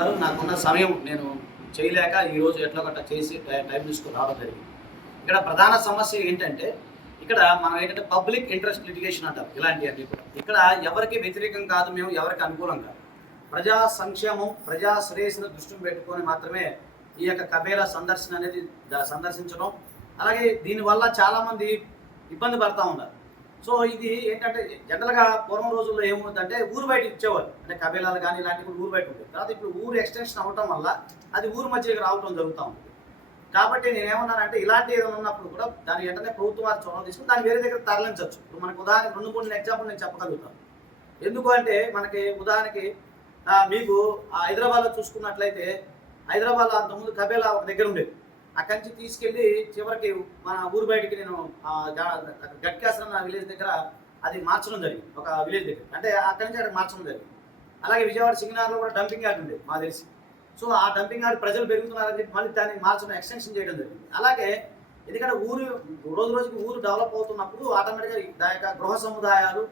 నాకున్న సమయం నేను చేయలేక ఈరోజు ఎట్లా గట్ట చేసి టైం తీసుకుని రావడం జరిగింది. ఇక్కడ ప్రధాన సమస్య ఏంటంటే ఇక్కడ మనం ఏంటంటే పబ్లిక్ ఇంట్రెస్ట్ లిటిగేషన్ అంటారు. ఇలాంటివన్నీ కూడా ఇక్కడ ఎవరికి వ్యతిరేకం కాదు, మేము ఎవరికి అనుకూలం కాదు. ప్రజా సంక్షేమం, ప్రజా శ్రేయస్సును దృష్టిని పెట్టుకొని మాత్రమే ఈ యొక్క కబేలా సందర్శన అనేది సందర్శించడం. అలాగే దీనివల్ల చాలామంది ఇబ్బంది పడుతూ ఉన్నారు. సో ఇది ఏంటంటే జనరల్గా పూర్వం రోజుల్లో ఏమవుతుందంటే ఊరు బయట ఇచ్చేవారు, అంటే కబేలాలు కానీ ఇలాంటివి కూడా ఊరు బయట ఉంటుంది. తర్వాత ఇప్పుడు ఊరు ఎక్స్టెన్షన్ అవ్వటం వల్ల అది ఊరు మధ్యకి రావడం జరుగుతూ ఉంటుంది. కాబట్టి నేనేమన్నానంటే ఇలాంటి ఏదైనా ఉన్నప్పుడు కూడా దాని వెంటనే ప్రభుత్వం వారు చొరవ తీసుకుని దాన్ని వేరే దగ్గర తరలించవచ్చు. ఇప్పుడు మనకు ఉదాహరణకు 2-3 ఎగ్జాంపుల్ నేను చెప్పగలుగుతాను. ఎందుకు అంటే మనకి ఉదాహరణకి మీకు హైదరాబాద్లో చూసుకున్నట్లయితే హైదరాబాద్లో అంతకుముందు కబేలా ఒక దగ్గర ఉండేది. అక్కడి నుంచి తీసుకెళ్ళి చివరికి మన ఊరు బయటికి నేను గట్కాసన విలేజ్ దగ్గర అది మార్చడం జరిగింది. ఒక విలేజ్ దగ్గర అంటే అక్కడి నుంచి అక్కడ మార్చడం జరిగింది. అలాగే విజయవాడ సింగనార్లో కూడా డంపింగ్ యార్డ్ ఉండేది మాకు తెలిసి. సో ఆ డంపింగ్ యార్డ్ ప్రజలు పెరుగుతున్నారని చెప్పి మళ్ళీ దాన్ని మార్చడం, ఎక్స్టెన్షన్ చేయడం జరిగింది. అలాగే ఎందుకంటే ఊరు రోజు రోజుకి ఊరు డెవలప్ అవుతున్నప్పుడు ఆటోమేటిక్గా దాని యొక్క గృహ సముదాయాలు,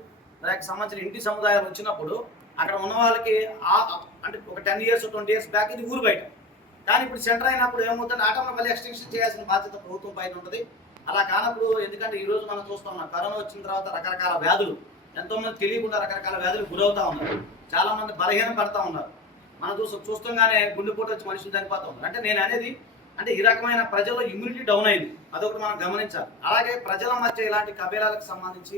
దానికి సంబంధించిన ఇంటి సముదాయాలు వచ్చినప్పుడు అక్కడ ఉన్న వాళ్ళకి అంటే ఒక 10 years 20 years బ్యాక్ ఇది ఊరు బయట. కానీ ఇప్పుడు సెంటర్ అయినప్పుడు ఏమవుతుంది, ఆటోమేటిక్ మళ్ళీ ఎక్స్టెన్షన్ చేయాల్సిన బాధ్యత ప్రభుత్వం పైన ఉంటుంది. అలా కానప్పుడు ఎందుకంటే ఈరోజు మనం చూస్తూ ఉన్నాం, కరోనా వచ్చిన తర్వాత రకరకాల వ్యాధులు, ఎంతోమంది తెలియకుండా రకరకాల వ్యాధులు గురవుతూ ఉన్నారు. చాలామంది బలహీన పడుతూ ఉన్నారు. మనం చూస్తుండగానే గుండెపోటు వచ్చి మనుషులు చనిపోతూ ఉన్నారు. అంటే నేను అనేది అంటే ఈ రకమైన ప్రజల్లో ఇమ్యూనిటీ డౌన్ అయింది, అదొకటి మనం గమనించాలి. అలాగే ప్రజల మధ్య ఇలాంటి కబేలాలకు సంబంధించి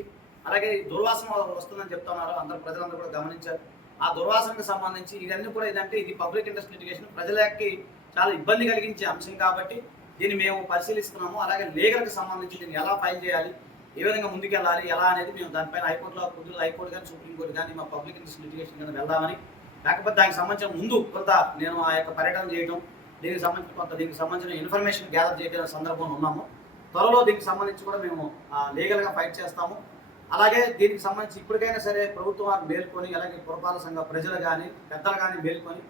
అలాగే దుర్వాసన వస్తుందని చెప్తున్నారు, అందరూ ప్రజలందరూ కూడా గమనించారు. ఆ దుర్వాసనకు సంబంధించి ఇవన్నీ కూడా ఏంటంటే ఇది పబ్లిక్ ఇంట్రెస్ట్ లిటిగేషన్, ప్రజలకి చాలా ఇబ్బంది కలిగించే అంశం కాబట్టి దీన్ని మేము పరిశీలిస్తున్నాము. అలాగే లీగల్కి సంబంధించి దీన్ని ఎలా ఫైల్ చేయాలి, ఏ విధంగా ముందుకెళ్ళాలి, ఎలా అనేది మేము దానిపైన హైకోర్టు కానీ సుప్రీంకోర్టు కానీ మా పబ్లిక్ ఇంట్రెస్ట్ లిటిగేషన్ కింద వెళ్దామని, లేకపోతే దానికి సంబంధించిన ముందు కొంత నేను ఆ యొక్క పర్యటన చేయడం, దీనికి సంబంధించిన ఇన్ఫర్మేషన్ గ్యాదర్ చేయడం సందర్భంలో ఉన్నాము. త్వరలో దీనికి సంబంధించి కూడా మేము లీగల్గా ఫైట్ చేస్తాము. అలాగే దీనికి సంబంధించి ఇప్పటికైనా సరే ప్రభుత్వాన్ని మేల్కొని, అలాగే పురపాలక సంఘ ప్రజలు కానీ పెద్దలు కానీ మేల్కొని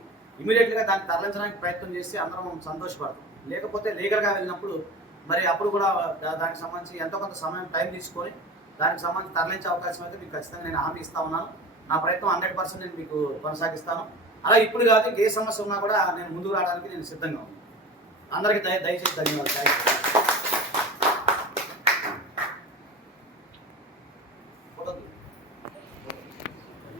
ఇమీడియట్గా దాన్ని తరలించడానికి ప్రయత్నం చేసి అందరం సంతోషపడతాం. లేకపోతే లీగల్గా వెళ్ళినప్పుడు మరి అప్పుడు కూడా దానికి సంబంధించి ఎంతో కొంత సమయం టైం తీసుకొని దానికి సంబంధించి తరలించే అవకాశం అయితే మీకు ఖచ్చితంగా నేను హామీ ఇస్తా ఉన్నాను. నా ప్రయత్నం 100% నేను మీకు కొనసాగిస్తాను. అలా ఇప్పుడు కాదు, ఏ సమస్య ఉన్నా కూడా నేను ముందుకు రావడానికి నేను సిద్ధంగా ఉన్నాను. అందరికీ దయచేసి ధన్యవాదాలు.